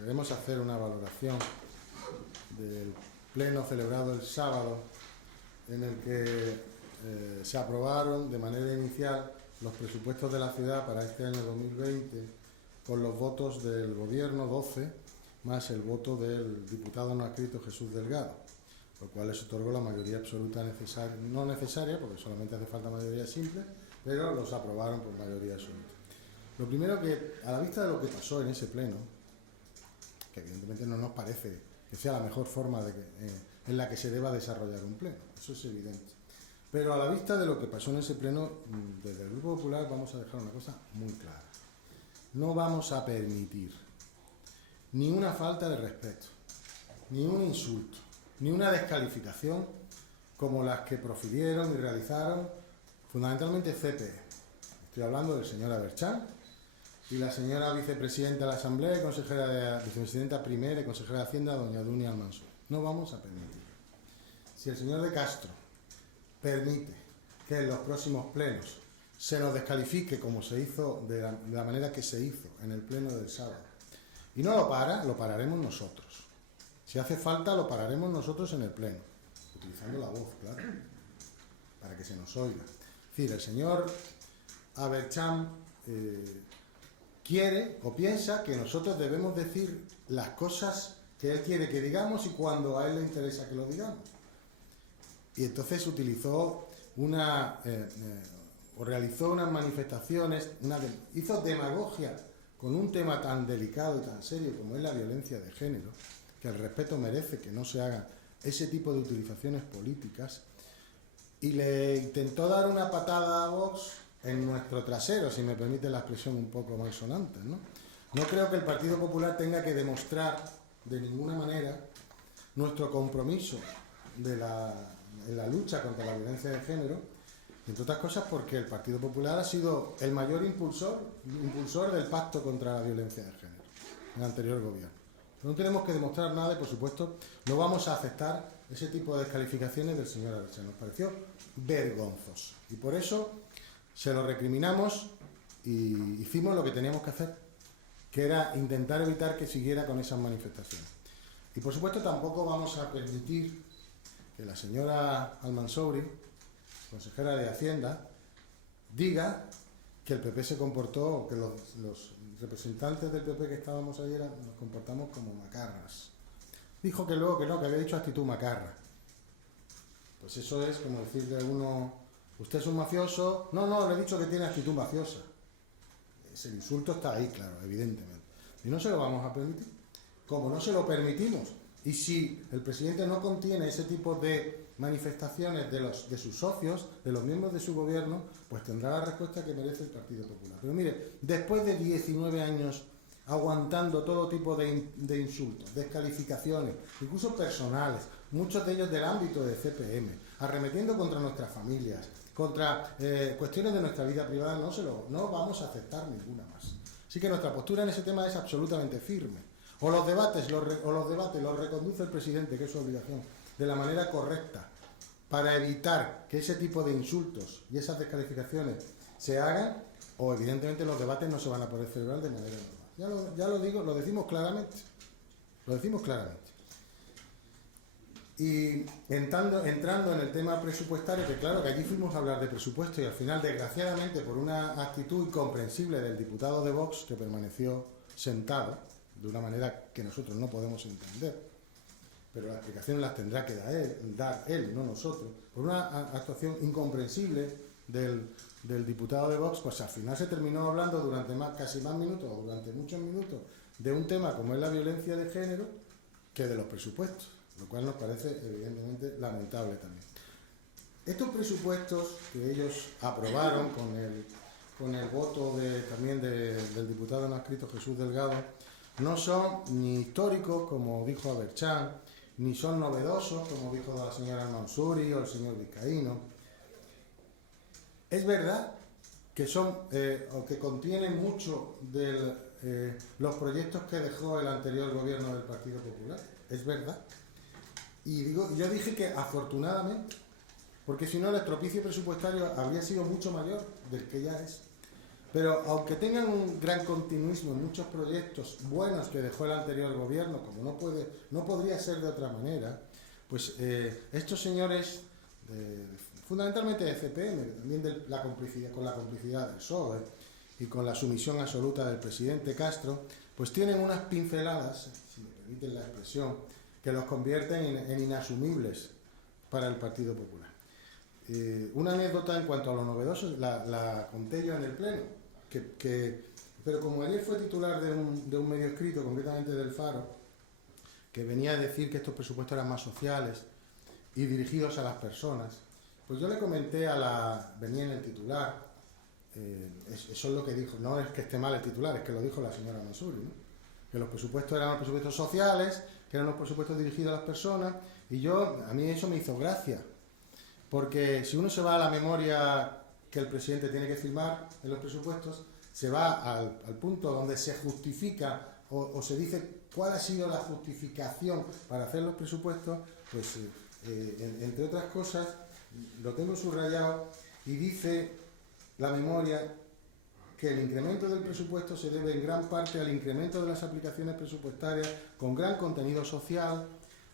queremos hacer una valoración del pleno celebrado el sábado, en el que se aprobaron de manera inicial los presupuestos de la ciudad para este año 2020 con los votos del gobierno, 12, más el voto del diputado no adscrito Jesús Delgado, lo cual les otorgó la mayoría absoluta necesaria, no necesaria, porque solamente hace falta mayoría simple, pero los aprobaron por mayoría absoluta. Lo primero que, a la vista de lo que pasó en ese pleno, que evidentemente no nos parece que sea la mejor forma en la que se deba desarrollar un pleno, eso es evidente. Pero a la vista de lo que pasó en ese pleno, desde el Grupo Popular vamos a dejar una cosa muy clara. No vamos a permitir ni una falta de respeto, ni un insulto, ni una descalificación como las que profirieron y realizaron fundamentalmente CPE. Estoy hablando del señor Aberchán y la señora vicepresidenta de la Asamblea y vicepresidenta primera y consejera de Hacienda, doña Dunia Almansor. No vamos a permitir. Si el señor de Castro permite que en los próximos plenos se nos descalifique como se hizo, de la manera que se hizo en el pleno del sábado, y no lo para, lo pararemos nosotros. Si hace falta, lo pararemos nosotros en el pleno, utilizando la voz, claro, para que se nos oiga. Es decir, el señor Aberchán quiere o piensa que nosotros debemos decir las cosas que él quiere que digamos y cuando a él le interesa que lo digamos. Y entonces utilizó o realizó unas manifestaciones, hizo demagogia con un tema tan delicado y tan serio como es la violencia de género, que el respeto merece que no se hagan ese tipo de utilizaciones políticas, y le intentó dar una patada a Vox en nuestro trasero, si me permite la expresión un poco malsonante, ¿no? No creo que el Partido Popular tenga que demostrar de ninguna manera nuestro compromiso en la lucha contra la violencia de género, entre otras cosas porque el Partido Popular ha sido el mayor impulsor del pacto contra la violencia de género en el anterior gobierno. No tenemos que demostrar nada y, por supuesto, no vamos a aceptar ese tipo de descalificaciones del señor Aberchán. Nos pareció vergonzoso y por eso se lo recriminamos y hicimos lo que teníamos que hacer, que era intentar evitar que siguiera con esas manifestaciones. Y, por supuesto, tampoco vamos a permitir que la señora Almansouri, consejera de Hacienda, diga que el PP se comportó, que los representantes del PP que estábamos ayer nos comportamos como macarras. Dijo que luego que no, que había dicho actitud macarra. Pues eso es como decirle a uno, usted es un mafioso. No, le he dicho que tiene actitud mafiosa. Ese insulto está ahí, claro, evidentemente. Y no se lo vamos a permitir. Como no se lo permitimos, y si el presidente no contiene ese tipo de manifestaciones de sus socios, de los miembros de su gobierno, pues tendrá la respuesta que merece el Partido Popular. Pero mire, después de 19 años aguantando todo tipo de insultos, descalificaciones, incluso personales, muchos de ellos del ámbito de CPM, arremetiendo contra nuestras familias, contra cuestiones de nuestra vida privada, no vamos a aceptar ninguna más. Así que nuestra postura en ese tema es absolutamente firme. O los debates los reconduce el presidente, que es su obligación, de la manera correcta, para evitar que ese tipo de insultos y esas descalificaciones se hagan, o evidentemente los debates no se van a poder celebrar de manera normal. Ya lo digo, lo decimos claramente. Y entrando en el tema presupuestario, que claro que allí fuimos a hablar de presupuesto y al final, desgraciadamente, por una actitud incomprensible del diputado de Vox, que permaneció sentado, de una manera que nosotros no podemos entender, pero las explicaciones las tendrá que dar él, no nosotros, por una actuación incomprensible del diputado de Vox, pues al final se terminó hablando durante casi más minutos, o durante muchos minutos, de un tema como es la violencia de género, que de los presupuestos, lo cual nos parece evidentemente lamentable también. Estos presupuestos que ellos aprobaron con el voto también del diputado no adscrito Jesús Delgado, no son ni históricos, como dijo Aberchán, ni son novedosos, como dijo la señora Almansouri o el señor Vizcaíno. Es verdad que o que contienen mucho de los proyectos que dejó el anterior gobierno del Partido Popular. Es verdad. Y yo dije que afortunadamente, porque si no el estropicio presupuestario habría sido mucho mayor del que ya es. Pero aunque tengan un gran continuismo en muchos proyectos buenos que dejó el anterior gobierno, como no podría ser de otra manera, pues estos señores, fundamentalmente de CPM, también con la complicidad del PSOE y con la sumisión absoluta del presidente Castro, pues tienen unas pinceladas, si me permiten la expresión, que los convierten en inasumibles para el Partido Popular. Una anécdota en cuanto a lo novedoso, la conté yo en el Pleno, pero como ayer fue titular de un medio escrito, concretamente del Faro, que venía a decir que estos presupuestos eran más sociales y dirigidos a las personas, pues yo le comenté venía en el titular, eso es lo que dijo, no es que esté mal el titular, es que lo dijo la señora Mansuri, ¿no? Que los presupuestos eran los presupuestos sociales, que eran los presupuestos dirigidos a las personas, y a mí eso me hizo gracia, porque si uno se va a la memoria que el presidente tiene que firmar en los presupuestos, se va al punto donde se justifica o se dice cuál ha sido la justificación para hacer los presupuestos, pues entre otras cosas, lo tengo subrayado y dice la memoria que el incremento del presupuesto se debe en gran parte al incremento de las aplicaciones presupuestarias con gran contenido social,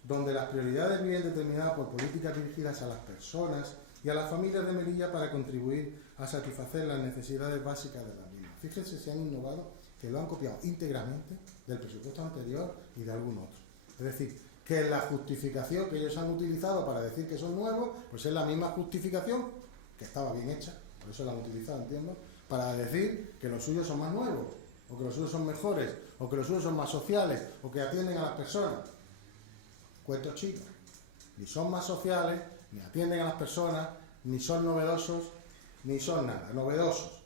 donde las prioridades vienen determinadas por políticas dirigidas a las personas y a las familias de Melilla para contribuir a satisfacer las necesidades básicas de las mismas. Fíjense si han innovado, que lo han copiado íntegramente del presupuesto anterior y de algún otro. Es decir, que la justificación que ellos han utilizado para decir que son nuevos, pues es la misma justificación, que estaba bien hecha, por eso la han utilizado, entiendo, para decir que los suyos son más nuevos, o que los suyos son mejores, o que los suyos son más sociales, o que atienden a las personas. Cuentos chinos. Ni son más sociales, ni atienden a las personas, ni son novedosos, ni son nada, novedosos.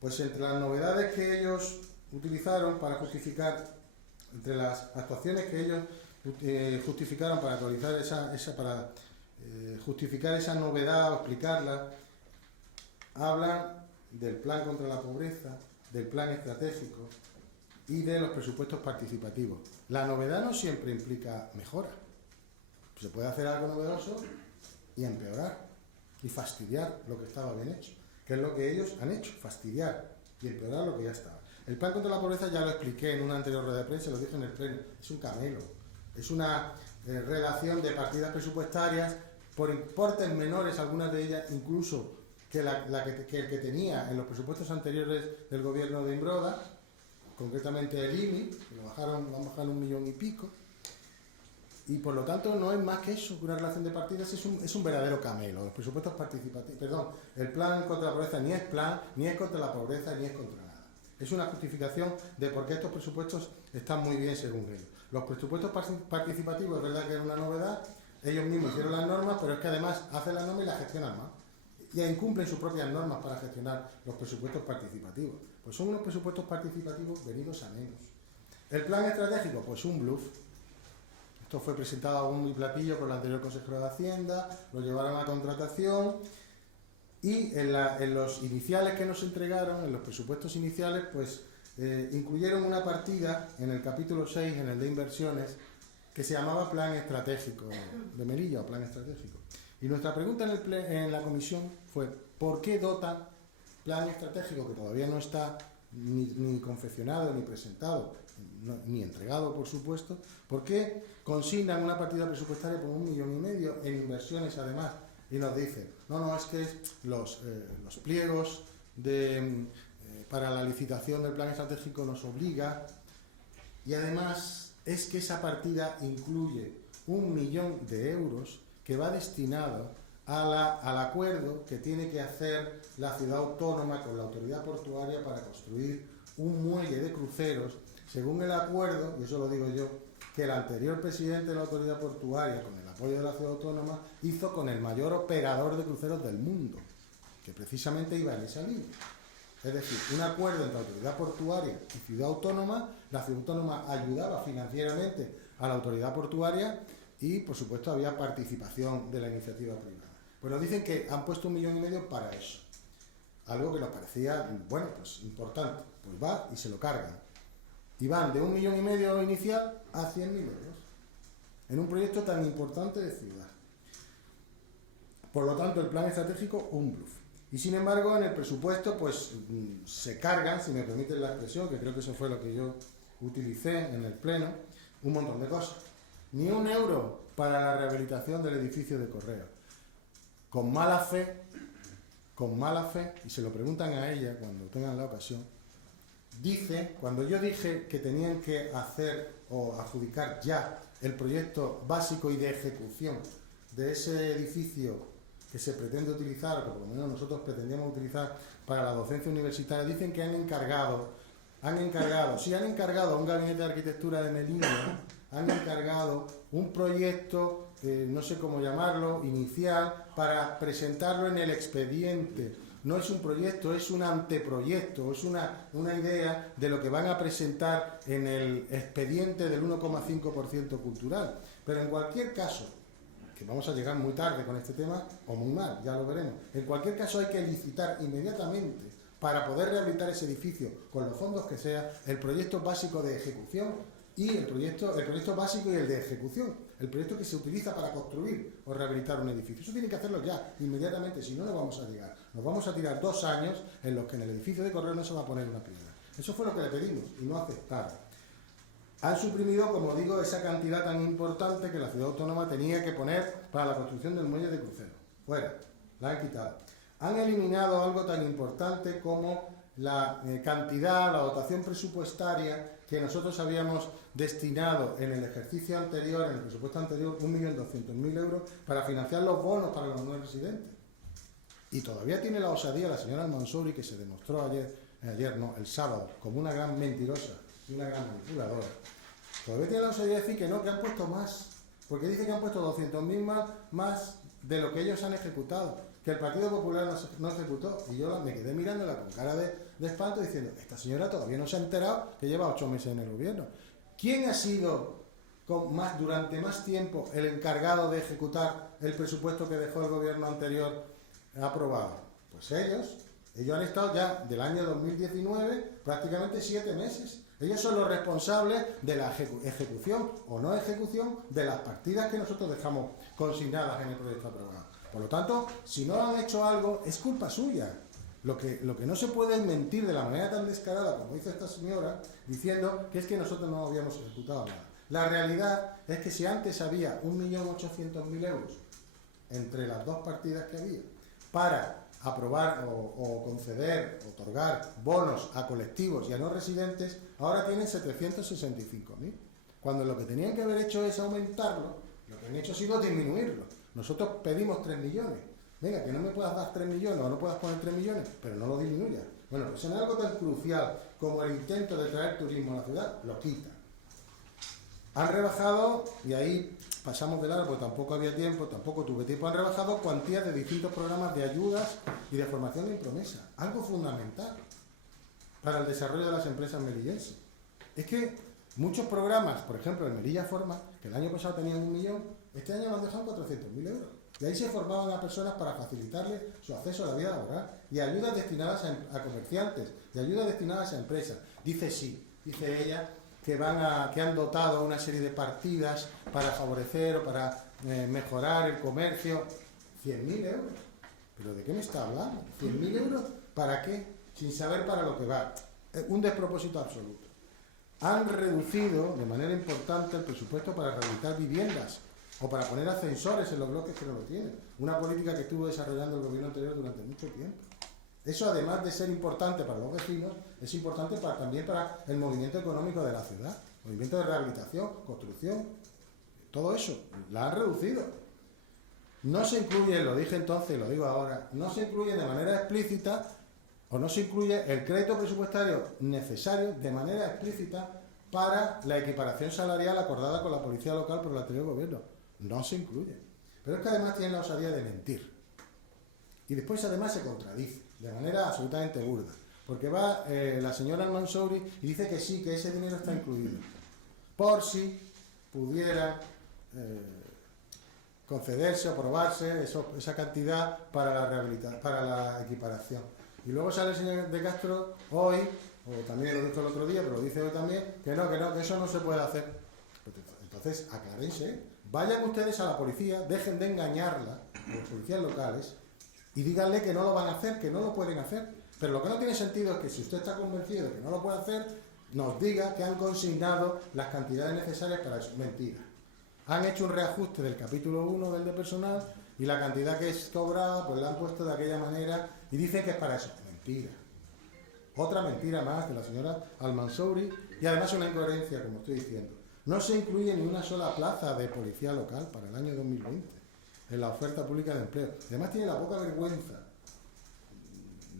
Pues entre las novedades que ellos utilizaron para justificar, entre las actuaciones que ellos justificaron para actualizar justificar esa novedad o explicarla, hablan del plan contra la pobreza, del plan estratégico y de los presupuestos participativos. La novedad no siempre implica mejora. Se puede hacer algo novedoso y empeorar y fastidiar lo que estaba bien hecho, que es lo que ellos han hecho, fastidiar y empeorar lo que ya estaba. El plan contra la pobreza ya lo expliqué en una anterior rueda de prensa, lo dije en el pleno, es un camelo, es una relación de partidas presupuestarias por importes menores, algunas de ellas incluso que el que tenía en los presupuestos anteriores del gobierno de Imbroda, concretamente el IMI, que lo han bajado 1,5 millones, y por lo tanto no es más que eso, que una relación de partidas, es un verdadero camelo. Los presupuestos participativos, el plan contra la pobreza ni es plan, ni es contra la pobreza, ni es contra nada. Es una justificación de por qué estos presupuestos están muy bien según ellos. Los presupuestos participativos, es verdad que es una novedad, ellos mismos hicieron las normas, pero es que además hacen las normas y las gestionan más. Y incumplen sus propias normas para gestionar los presupuestos participativos. Pues son unos presupuestos participativos venidos a menos. El plan estratégico, pues un bluff. Esto fue presentado a bombo y platillo por el anterior consejero de Hacienda, lo llevaron a contratación y en los iniciales que nos entregaron, en los presupuestos iniciales, pues incluyeron una partida en el capítulo 6, en el de inversiones, que se llamaba Plan Estratégico de Melilla o Plan Estratégico. Y nuestra pregunta en la comisión fue ¿por qué dota Plan Estratégico, que todavía no está ni confeccionado, ni presentado, ni entregado, por supuesto, por qué consignan una partida presupuestaria por 1,5 millones en inversiones además? Y nos dicen, no, es que los pliegos para la licitación del plan estratégico nos obliga, y además es que esa partida incluye 1 millón de euros que va destinado al acuerdo que tiene que hacer la ciudad autónoma con la autoridad portuaria para construir un muelle de cruceros, según el acuerdo, y eso lo digo yo, que el anterior presidente de la autoridad portuaria, con el apoyo de la ciudad autónoma, hizo con el mayor operador de cruceros del mundo, que precisamente iba en esa línea. Es decir, un acuerdo entre autoridad portuaria y ciudad autónoma. La ciudad autónoma ayudaba financieramente a la autoridad portuaria y, por supuesto, había participación de la iniciativa privada. Pues nos dicen que han puesto 1,5 millones para eso. Algo que nos parecía, bueno, pues importante. Pues va y se lo cargan. Y van de 1,5 millones inicial a 100.000 euros. En un proyecto tan importante de ciudad. Por lo tanto, el plan estratégico, un bluff. Y sin embargo, en el presupuesto, pues se cargan, si me permiten la expresión, que creo que eso fue lo que yo utilicé en el Pleno, un montón de cosas. Ni un euro para la rehabilitación del edificio de Correos. Con mala fe, y se lo preguntan a ella cuando tengan la ocasión, dice, cuando yo dije que tenían que hacer o adjudicar ya el proyecto básico y de ejecución de ese edificio que se pretende utilizar, o que por lo menos nosotros pretendíamos utilizar para la docencia universitaria, dicen que han encargado a un gabinete de arquitectura de Melilla, han encargado un proyecto, no sé cómo llamarlo, inicial, para presentarlo en el expediente. No es un proyecto, es un anteproyecto, es una idea de lo que van a presentar en el expediente del 1,5% cultural. Pero en cualquier caso, que vamos a llegar muy tarde con este tema, o muy mal, ya lo veremos. En cualquier caso hay que licitar inmediatamente para poder rehabilitar ese edificio con los fondos que sea, el proyecto básico de ejecución y el proyecto básico y el de ejecución, el proyecto que se utiliza para construir o rehabilitar un edificio. Eso tienen que hacerlo ya, inmediatamente, si no, no vamos a llegar. Nos vamos a tirar 2 años en los que en el edificio de Correo no se va a poner una piedra. Eso fue lo que le pedimos y no aceptaron. Han suprimido, como digo, esa cantidad tan importante que la ciudad autónoma tenía que poner para la construcción del muelle de crucero. Fuera, la han quitado. Han eliminado algo tan importante como la cantidad, la dotación presupuestaria que nosotros habíamos destinado en el ejercicio anterior, en el presupuesto anterior, 1.200.000 euros para financiar los bonos para los no residentes. Y todavía tiene la osadía la señora Al-Mansouri, que se demostró el sábado, como una gran mentirosa y una gran manipuladora. Todavía tiene la osadía de decir que no, que han puesto más, porque dice que han puesto 200.000 más de lo que ellos han ejecutado, que el Partido Popular no ejecutó, y yo me quedé mirándola con cara de espanto diciendo, esta señora todavía no se ha enterado que lleva 8 meses en el gobierno. ¿Quién ha sido durante más tiempo el encargado de ejecutar el presupuesto que dejó el gobierno anterior aprobado? Pues ellos han estado ya del año 2019 prácticamente 7 meses. Ellos son los responsables de la ejecución o no ejecución de las partidas que nosotros dejamos consignadas en el proyecto aprobado. Por lo tanto, si no han hecho algo, es culpa suya. Lo que no se puede es mentir de la manera tan descarada como hizo esta señora, diciendo que es que nosotros no habíamos ejecutado nada. La realidad es que si antes había 1.800.000 euros entre las dos partidas que había para aprobar o conceder, otorgar bonos a colectivos y a no residentes, ahora tienen 765.000. Cuando lo que tenían que haber hecho es aumentarlo, lo que han hecho ha sido disminuirlo. Nosotros pedimos 3 millones. Venga, que no me puedas dar 3 millones o no puedas poner 3 millones, pero no lo disminuyas. Bueno, pues en algo tan crucial como el intento de traer turismo a la ciudad, lo quitan. Han rebajado, y ahí pasamos de largo porque tampoco había tiempo, tampoco tuve tiempo, han rebajado cuantías de distintos programas de ayudas y de formación en promesa. Algo fundamental para el desarrollo de las empresas melillenses. Es que muchos programas, por ejemplo, el Melilla Forma, que el año pasado tenían 1 millón, este año lo han dejado 400.000 euros. Y ahí se formaban a personas para facilitarles su acceso a la vida laboral. Y ayudas destinadas a comerciantes, y ayudas destinadas a empresas. Dice ella, que han dotado una serie de partidas para favorecer o para mejorar el comercio. 100.000 euros. ¿Pero de qué me está hablando? ¿100.000 euros? ¿Para qué? Sin saber para lo que va. Un despropósito absoluto. Han reducido de manera importante el presupuesto para rehabilitar viviendas o para poner ascensores en los bloques que no lo tienen. Una política que estuvo desarrollando el gobierno anterior durante mucho tiempo. Eso, además de ser importante para los vecinos, es importante también para el movimiento económico de la ciudad. Movimiento de rehabilitación, construcción, todo eso, la han reducido. No se incluye, lo dije entonces y lo digo ahora, no se incluye de manera explícita o no se incluye el crédito presupuestario necesario de manera explícita para la equiparación salarial acordada con la policía local por el anterior gobierno. No se incluye. Pero es que además tienen la osadía de mentir. Y después además se contradice de manera absolutamente burda. Porque va la señora Al-Mansouri y dice que sí, que ese dinero está incluido. Por si pudiera concederse o aprobarse esa cantidad para la rehabilitación, para la equiparación. Y luego sale el señor de Castro hoy, o también lo dijo el otro día, pero lo dice hoy también, que eso no se puede hacer. Entonces, aclárense, vayan ustedes a la policía, dejen de engañarla, los policías locales, y díganle que no lo van a hacer, que no lo pueden hacer. Pero lo que no tiene sentido es que si usted está convencido de que no lo puede hacer, nos diga que han consignado las cantidades necesarias para eso. Mentira. Han hecho un reajuste del capítulo 1 del de personal y la cantidad que es cobrada pues la han puesto de aquella manera y dicen que es para eso. Mentira. Otra mentira más de la señora Al-Mansouri y además una incoherencia, como estoy diciendo. No se incluye ni una sola plaza de policía local para el año 2020 en la oferta pública de empleo. Además tiene la poca vergüenza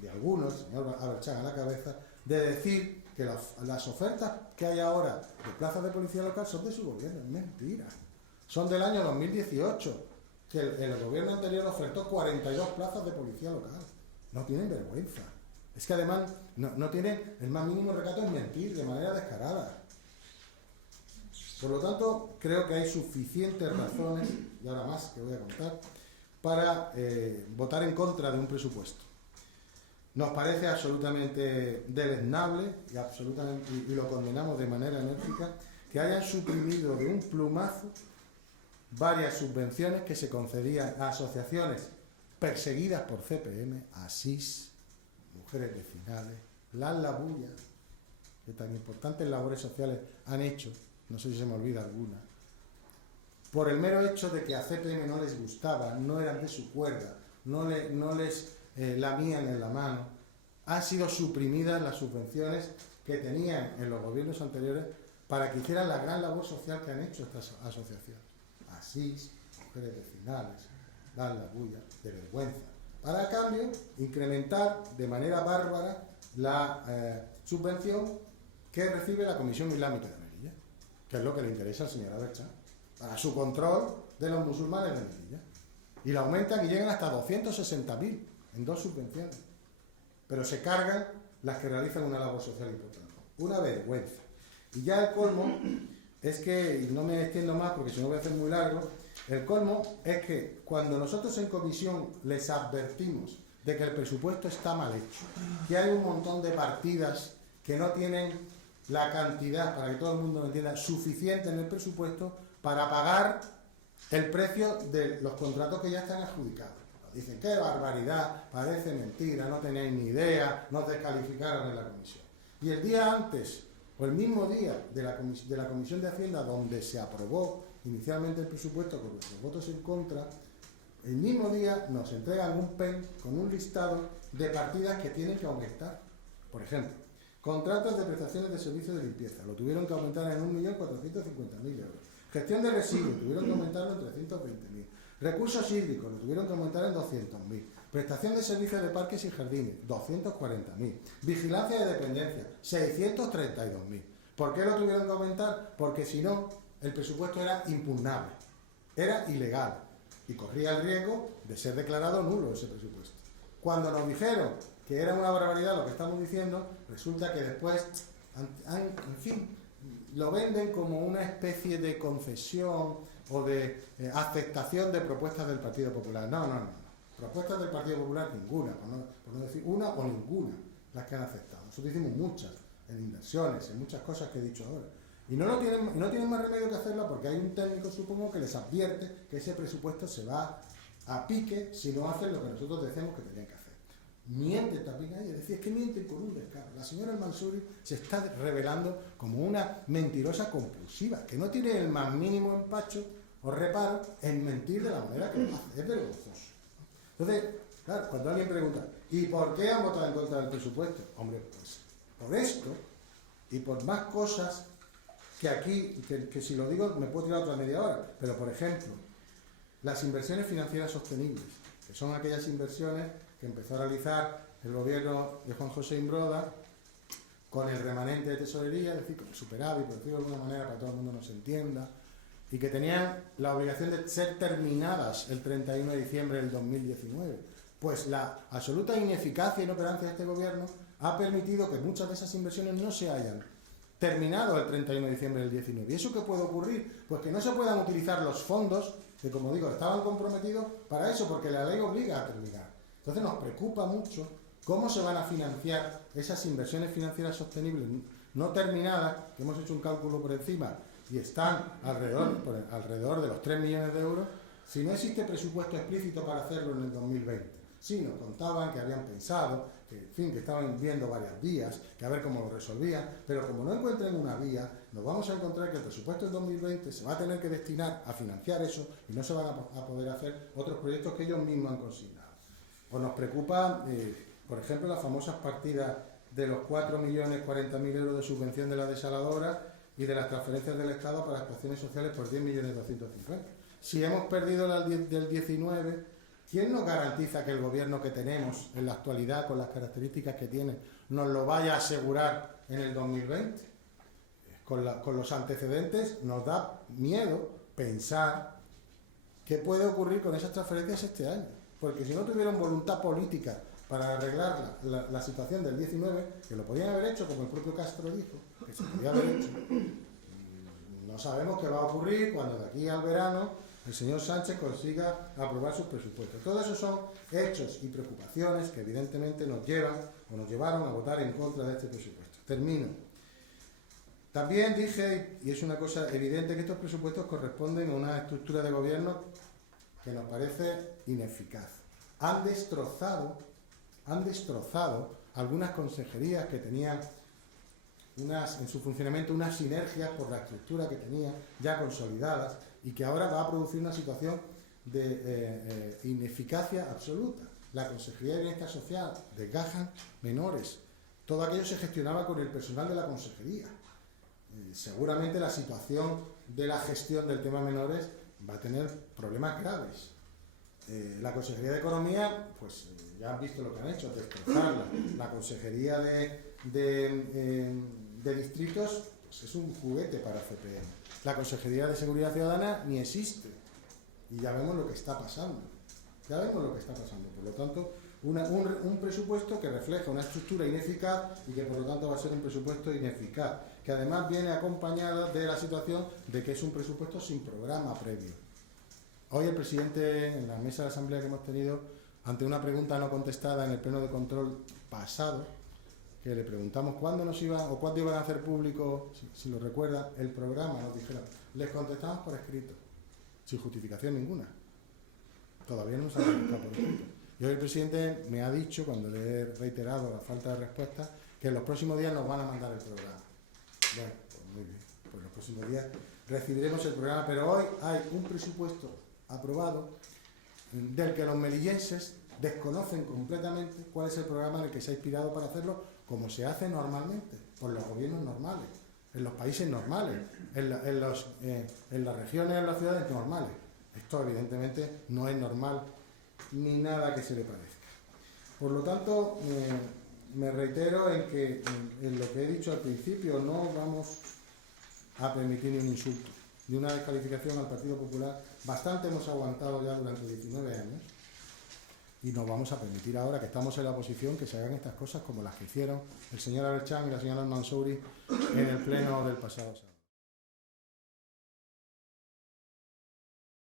de algunos, el señor Aberchán a la cabeza, de decir que las ofertas que hay ahora de plazas de policía local son de su gobierno. Es mentira. Son del año 2018, que el gobierno anterior ofertó 42 plazas de policía local. No tienen vergüenza. Es que además no tienen el más mínimo recato en mentir de manera descarada. Por lo tanto, creo que hay suficientes razones, y ahora más que voy a contar, para votar en contra de un presupuesto. Nos parece absolutamente deleznable y lo condenamos de manera enérgica que hayan suprimido de un plumazo varias subvenciones que se concedían a asociaciones perseguidas por CPM, ASIS, Mujeres Vecinales, Las Labullas, que tan importantes labores sociales han hecho, no sé si se me olvida alguna, por el mero hecho de que a CPM no les gustaba, no eran de su cuerda, no les lamían en la mano, han sido suprimidas las subvenciones que tenían en los gobiernos anteriores para que hicieran la gran labor social que han hecho estas asociaciones. ASIS, Mujeres Vecinales, Las Labullas, de vergüenza. Para, a cambio, incrementar de manera bárbara la subvención que recibe la Comisión Islámica de Melilla, que es lo que le interesa al señor Aberchán, para su control de los musulmanes de Melilla. Y la aumentan y llegan hasta 260.000 en 2 subvenciones. Pero se cargan las que realizan una labor social importante. Una vergüenza. Y ya el colmo es que, y no me extiendo más porque si no voy a hacer muy largo, el colmo es que cuando nosotros en comisión les advertimos de que el presupuesto está mal hecho, que hay un montón de partidas que no tienen la cantidad, para que todo el mundo lo entienda, suficiente en el presupuesto para pagar el precio de los contratos que ya están adjudicados. Dicen, qué barbaridad, parece mentira, no tenéis ni idea, nos descalificaron en la comisión. Y el día antes, o el mismo día de la Comisión de Hacienda, donde se aprobó inicialmente el presupuesto con nuestros votos en contra, el mismo día nos entregan un PEN con un listado de partidas que tienen que aumentar. Por ejemplo, contratos de prestaciones de servicios de limpieza, lo tuvieron que aumentar en 1.450.000 euros. Gestión de residuos, tuvieron que aumentarlo en 320.000. Recursos hídricos, lo tuvieron que aumentar en 200.000. Prestación de servicios de parques y jardines, 240.000. Vigilancia de dependencia, 632.000. ¿Por qué lo tuvieron que aumentar? Porque si no, el presupuesto era impugnable, era ilegal y corría el riesgo de ser declarado nulo ese presupuesto. Cuando nos dijeron que era una barbaridad lo que estamos diciendo, resulta que después, en fin, lo venden como una especie de concesión o de aceptación de propuestas del Partido Popular. No. Propuestas del Partido Popular ninguna, por no decir una o ninguna, las que han aceptado. Nosotros hicimos muchas, en inversiones, en muchas cosas que he dicho ahora. Y no tienen más remedio que hacerla porque hay un técnico, supongo, que les advierte que ese presupuesto se va a pique si no hacen lo que nosotros decimos que tenían que hacer. Mienten también ahí, es decir, es que mienten con un descaro. La señora Al-Mansouri se está revelando como una mentirosa compulsiva, que no tiene el más mínimo empacho o reparo en mentir de la manera que lo hace. Es vergonzoso. Entonces, claro, cuando alguien pregunta, ¿y por qué han votado en contra del presupuesto? Hombre, pues por esto y por más cosas que aquí, que si lo digo me puedo tirar otra media hora, pero por ejemplo, las inversiones financieras sostenibles, que son aquellas inversiones que empezó a realizar el gobierno de Juan José Imbroda con el remanente de tesorería, es decir, con el superávit, por decirlo de alguna manera, para que todo el mundo nos entienda, y que tenían la obligación de ser terminadas el 31 de diciembre del 2019. Pues la absoluta ineficacia e inoperancia de este gobierno ha permitido que muchas de esas inversiones no se hayan terminado el 31 de diciembre del 19. ¿Y eso qué puede ocurrir? Pues que no se puedan utilizar los fondos que, como digo, estaban comprometidos para eso, porque la ley obliga a terminar. Entonces nos preocupa mucho cómo se van a financiar esas inversiones financieras sostenibles no terminadas, que hemos hecho un cálculo por encima, y están alrededor de los 3 millones de euros, si no existe presupuesto explícito para hacerlo en el 2020. Sí, nos contaban que habían pensado, que, en fin, que estaban viendo varias vías, que a ver cómo lo resolvían, pero como no encuentren una vía, nos vamos a encontrar que el presupuesto del 2020 se va a tener que destinar a financiar eso y no se van a poder hacer otros proyectos que ellos mismos han consignado. Pues nos preocupa, por ejemplo, las famosas partidas de los 4.040.000 euros de subvención de la desaladora y de las transferencias del Estado para actuaciones sociales por 10.250.000. Si hemos perdido la del 19, ¿quién nos garantiza que el gobierno que tenemos en la actualidad, con las características que tiene, nos lo vaya a asegurar en el 2020? Con los antecedentes nos da miedo pensar qué puede ocurrir con esas transferencias este año. Porque si no tuvieron voluntad política para arreglar la situación del 19, que lo podían haber hecho, como el propio Castro dijo, que se podía haber hecho, no sabemos qué va a ocurrir cuando de aquí al verano el señor Sánchez consiga aprobar sus presupuestos. Todos esos son hechos y preocupaciones que evidentemente nos llevan o nos llevaron a votar en contra de este presupuesto. Termino. También dije, y es una cosa evidente, que estos presupuestos corresponden a una estructura de gobierno que nos parece ineficaz. Han destrozado algunas consejerías que tenían en su funcionamiento unas sinergias por la estructura que tenía ya consolidadas y que ahora va a producir una situación de ineficacia absoluta. La Consejería de Bienestar Social desgajan menores. Todo aquello se gestionaba con el personal de la consejería. Seguramente la situación de la gestión del tema menores va a tener problemas graves. La Consejería de Economía, pues ya han visto lo que han hecho, destrozarla. La Consejería de Distritos, pues es un juguete para CPM. La Consejería de Seguridad Ciudadana ni existe. Y ya vemos lo que está pasando. Por lo tanto, un presupuesto que refleja una estructura ineficaz y que por lo tanto va a ser un presupuesto ineficaz, que además viene acompañada de la situación de que es un presupuesto sin programa previo. Hoy el presidente, en la mesa de asamblea que hemos tenido, ante una pregunta no contestada en el pleno de control pasado, que le preguntamos cuándo iban a hacer público, si lo recuerda, el programa, nos dijeron, les contestamos por escrito, sin justificación ninguna. Todavía no nos han contestado por escrito. Y hoy el presidente me ha dicho, cuando le he reiterado la falta de respuesta, que en los próximos días nos van a mandar el programa. Bueno, pues muy bien, pues en los próximos días recibiremos el programa, pero hoy hay un presupuesto aprobado del que los melillenses desconocen completamente cuál es el programa en el que se ha inspirado para hacerlo, como se hace normalmente, por los gobiernos normales, en los países normales, en las regiones, en las ciudades normales. Esto evidentemente no es normal ni nada que se le parezca. Por lo tanto, me reitero en lo que he dicho al principio, no vamos a permitir ni un insulto, ni una descalificación al Partido Popular. Bastante hemos aguantado ya durante 19 años y no vamos a permitir ahora que estamos en la oposición que se hagan estas cosas como las que hicieron el señor Aberchán y la señora Mansouri en el pleno del pasado sábado.